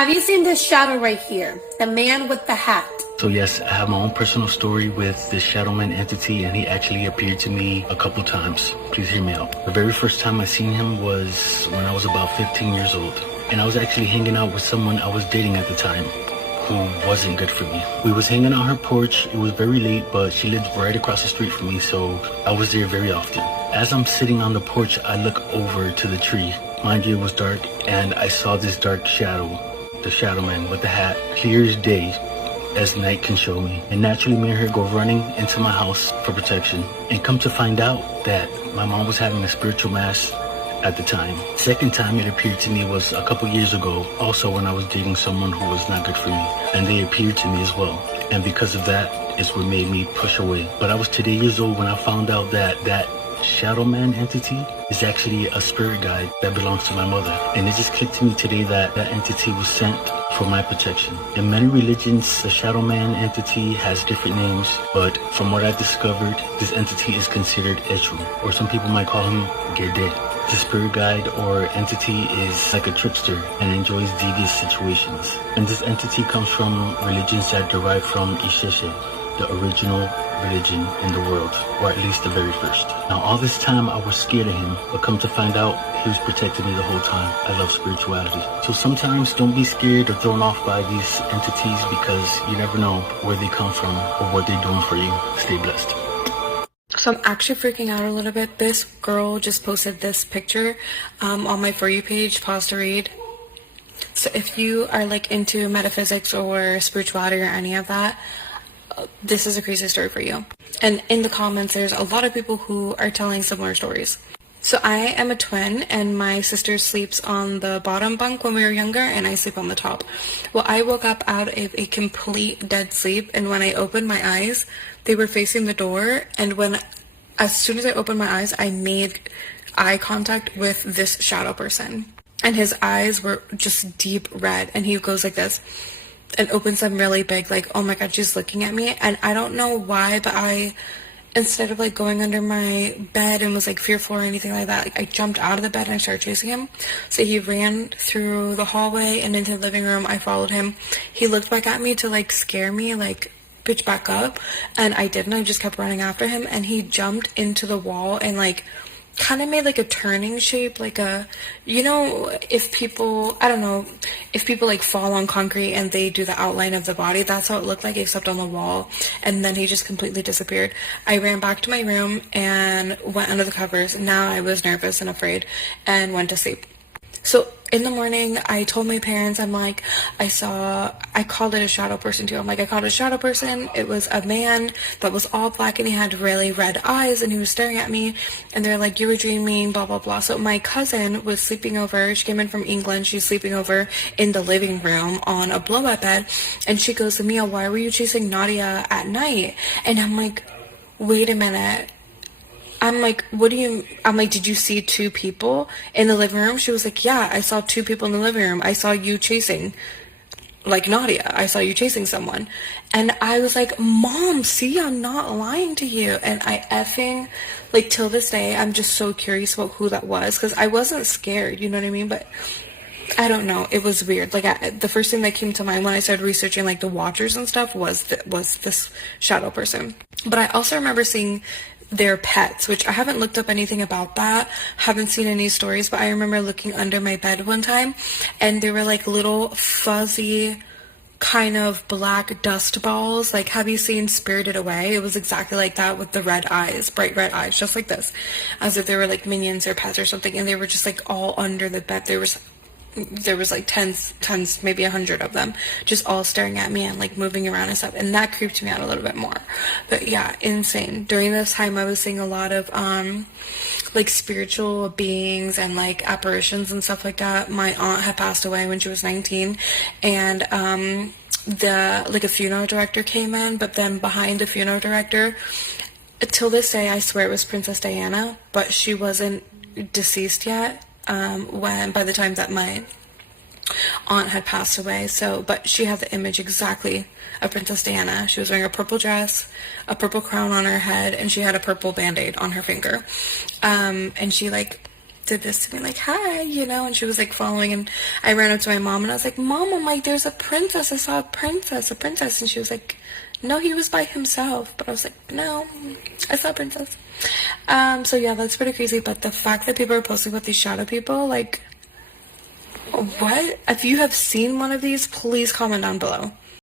Have you seen this shadow right here? The man with the hat. So yes, I have my own personal story with this Shadow Man entity, and he actually appeared to me a couple times. Please hear me out. The very first time I seen him was when I was about 15 years old. And I was actually hanging out with someone I was dating at the time who wasn't good for me. We was hanging on her porch. It was very late, but she lived right across the street from me, so I was there very often. As I'm sitting on the porch, I look over to the tree. Mind you, it was dark, and I saw this dark shadow, the Shadow Man with the hat, clear as day, as night can show me. And naturally, me and her go running into my house for protection. And come to find out that my mom was having a spiritual mass at the time. Second time it appeared to me was a couple years ago, also when I was dating someone who was not good for me. And they appeared to me as well. And because of that, it's what made me push away. But I was today years old when I found out that that Shadow Man entity is actually a spirit guide that belongs to my mother. And it just clicked to me today that that entity was sent for my protection. In many religions, the Shadow Man entity has different names, but from what I discovered, this entity is considered Eshu, or some people might call him Gede. The spirit guide or entity is like a trickster and enjoys devious situations. And this entity comes from religions that derive from Isheshe, the original religion in the world, or at least the very first. Now all this time I was scared of him, but come to find out he was protecting me the whole time. I love spirituality. So sometimes don't be scared or thrown off by these entities, because you never know where they come from or what they're doing for you. Stay blessed. So I'm actually freaking out a little bit. This girl just posted this picture on my For You page, pause to read. So if you are like into metaphysics or spirituality or any of that, this is a crazy story for you. And in the comments, there's a lot of people who are telling similar stories. So I am a twin, and my sister sleeps on the bottom bunk when we were younger, and I sleep on the top. Well, I woke up out of a complete dead sleep, and when I opened my eyes, they were facing the door, and as soon as I opened my eyes, I made eye contact with this shadow person. And his eyes were just deep red, and he goes like this and opens them really big, like, oh my god, she's looking at me. And I don't know why, but instead of like going under my bed and was like fearful or anything like that, like, I jumped out of the bed and I started chasing him. So he ran through the hallway and into the living room. I followed him. He looked back at me to like scare me, like pitch back up, and I didn't. I just kept running after him, and he jumped into the wall and like kind of made like a turning shape, like a, you know, if people, I don't know, if people like fall on concrete and they do the outline of the body, that's how it looked like, except on the wall. And then he just completely disappeared. I ran back to my room and went under the covers. Now I was nervous and afraid and went to sleep. So in the morning, I told my parents, I'm like, I called it a shadow person too. I'm like, I called it a shadow person. It was a man that was all black, and he had really red eyes, and he was staring at me, and they're like, you were dreaming, blah, blah, blah. So my cousin was sleeping over. She came in from England. She's sleeping over in the living room on a blow-up bed, and she goes, Mia, why were you chasing Nadia at night? And I'm like, wait a minute. I'm like, did you see two people in the living room? She was like, yeah, I saw two people in the living room. I saw you chasing, like, Nadia. I saw you chasing someone. And I was like, Mom, see, I'm not lying to you. And I effing, like, till this day, I'm just so curious about who that was, because I wasn't scared, you know what I mean? But I don't know. It was weird. Like, the first thing that came to mind when I started researching, like, the Watchers and stuff was this shadow person. But I also remember seeing their pets, which I haven't looked up anything about that, haven't seen any stories, but I remember looking under my bed one time, and there were like little fuzzy kind of black dust balls. Like, have you seen Spirited Away? It was exactly like that, with the red eyes, bright red eyes, just like this, as if they were like minions or pets or something, and they were just like all under the bed. There was like tens, maybe 100 of them, just all staring at me and like moving around and stuff, and that creeped me out a little bit more. But yeah, insane. During this time, I was seeing a lot of like spiritual beings and like apparitions and stuff like that. My aunt had passed away when she was 19, and a funeral director came in, but then behind the funeral director, till this day, I swear it was Princess Diana, but she wasn't deceased yet. By the time that my aunt had passed away. So, but she had the image exactly of Princess Diana. She was wearing a purple dress, a purple crown on her head, and she had a purple band-aid on her finger. And she like did this to me, like, hi, you know, and she was like following, and I ran up to my mom and I was like, Mom, I'm like, there's a princess. I saw a princess. And she was like, no, he was by himself. But I was like, no, I saw a princess. So yeah, that's pretty crazy. But the fact that people are posting about these shadow people, like, what? If you have seen one of these, please comment down below.